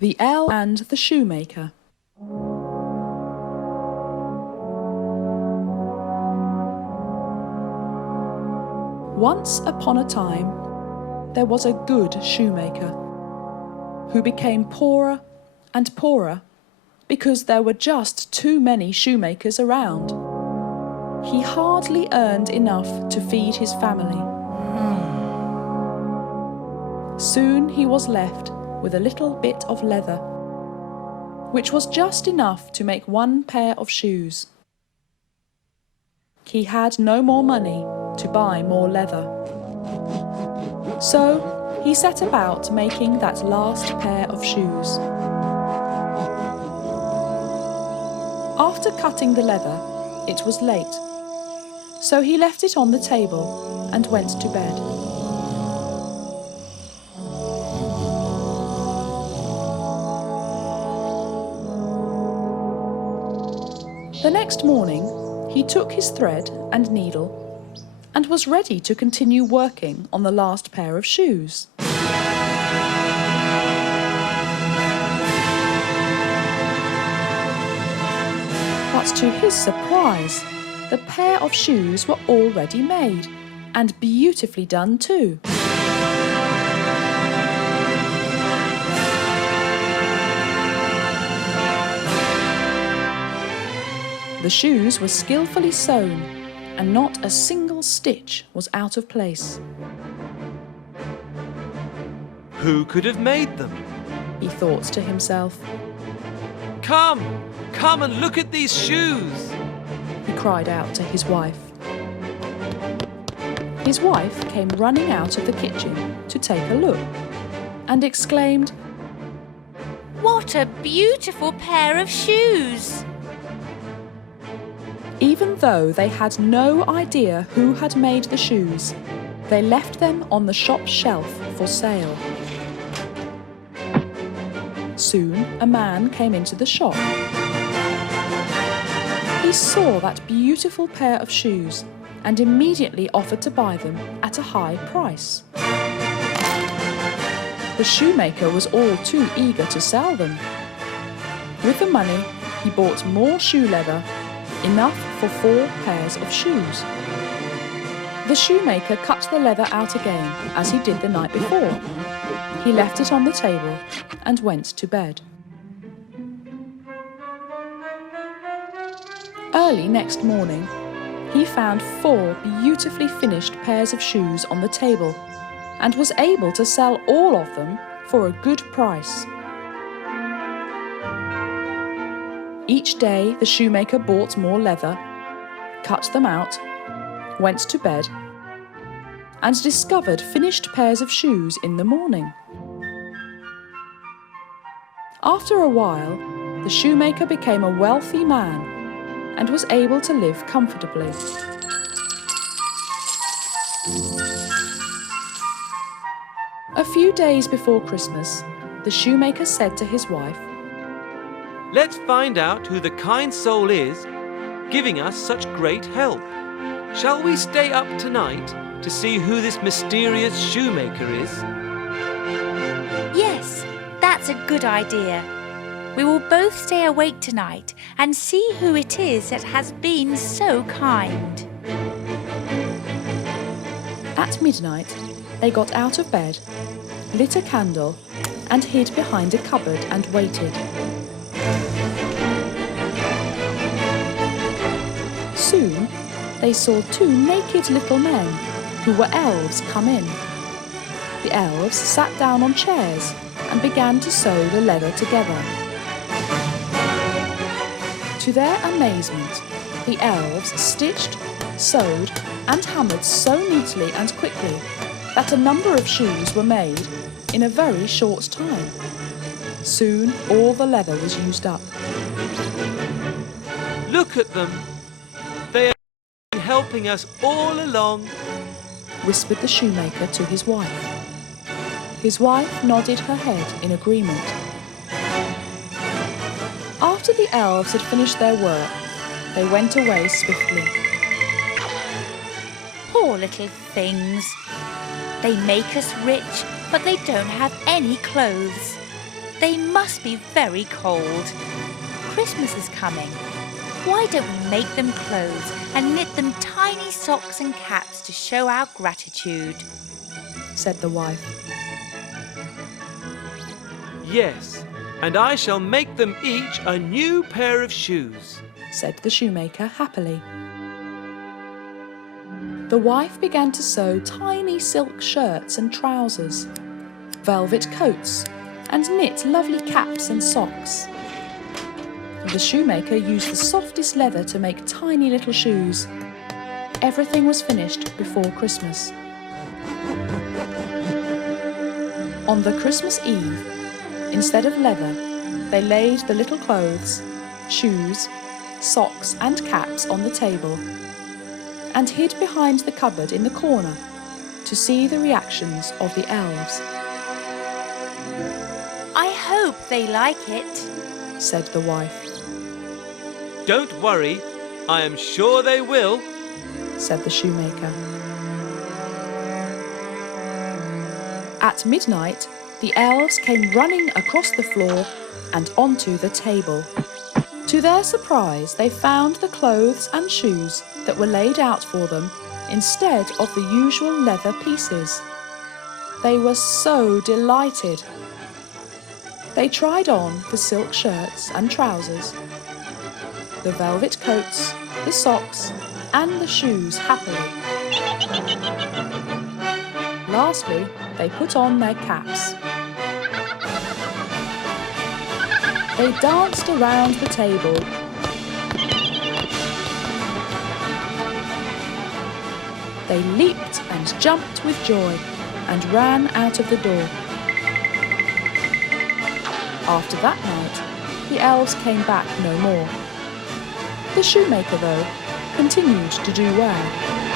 The Elf and the Shoemaker. Once upon a time, there was a good shoemaker who became poorer and poorer because there were just too many shoemakers around. He hardly earned enough to feed his family. Soon he was left with a little bit of leather, which was just enough to make one pair of shoes. He had no more money to buy more leather. So he set about making that last pair of shoes. After cutting the leather, it was late, so he left it on the table and went to bed. The next morning, he took his thread and needle and was ready to continue working on the last pair of shoes. But to his surprise, the pair of shoes were already made, and beautifully done too. The shoes were skillfully sewn, and not a single stitch was out of place. Who could have made them? He thought to himself. Come and look at these shoes! He cried out to his wife. His wife came running out of the kitchen to take a look and exclaimed, "What a beautiful pair of shoes!" Even though they had no idea who had made the shoes, they left them on the shop shelf for sale. Soon a man came into the shop. He saw that beautiful pair of shoes and immediately offered to buy them at a high price. The shoemaker was all too eager to sell them. With the money, he bought more shoe leather, enough for 4 pairs of shoes. The shoemaker cut the leather out again, as he did the night before. He left it on the table and went to bed. Early next morning, he found 4 beautifully finished pairs of shoes on the table and was able to sell all of them for a good price. Each day the shoemaker bought more leather, cut them out, went to bed, and discovered finished pairs of shoes in the morning. After a while, the shoemaker became a wealthy man and was able to live comfortably. A few days before Christmas, the shoemaker said to his wife, Let's find out who the kind soul is, giving us such great help. Shall we stay up tonight to see who this mysterious shoemaker is? Yes, that's a good idea. We will both stay awake tonight and see who it is that has been so kind. At midnight, they got out of bed, lit a candle, and hid behind a cupboard and waited. Soon, they saw 2 naked little men who were elves come in. The elves sat down on chairs and began to sew the leather together. To their amazement, the elves stitched, sewed, and hammered so neatly and quickly that a number of shoes were made in a very short time. Soon, all the leather was used up. Look at them. They have been helping us all along, whispered the shoemaker to his wife. His wife nodded her head in agreement. After the elves had finished their work, they went away swiftly. Poor little things. They make us rich, but they don't have any clothes. They must be very cold. Christmas is coming. Why don't we make them clothes and knit them tiny socks and caps to show our gratitude? Said the wife. Yes, and I shall make them each a new pair of shoes, Said the shoemaker happily. The wife began to sew tiny silk shirts and trousers, velvet coats, and knit lovely caps and socks. The shoemaker used the softest leather to make tiny little shoes. Everything was finished before Christmas. On the Christmas Eve, instead of leather, they laid the little clothes, shoes, socks and caps on the table and hid behind the cupboard in the corner to see the reactions of the elves. I hope they like it, Said the wife. Don't worry, I am sure they will, Said the shoemaker. At midnight, the elves came running across the floor and onto the table. To their surprise, they found the clothes and shoes that were laid out for them instead of the usual leather pieces. They were so delighted. They tried on the silk shirts and trousers, the velvet coats, the socks, and the shoes happily. Lastly, they put on their caps. They danced around the table. They leaped and jumped with joy and ran out of the door. After that night, the elves came back no more. The shoemaker, though, continued to do well.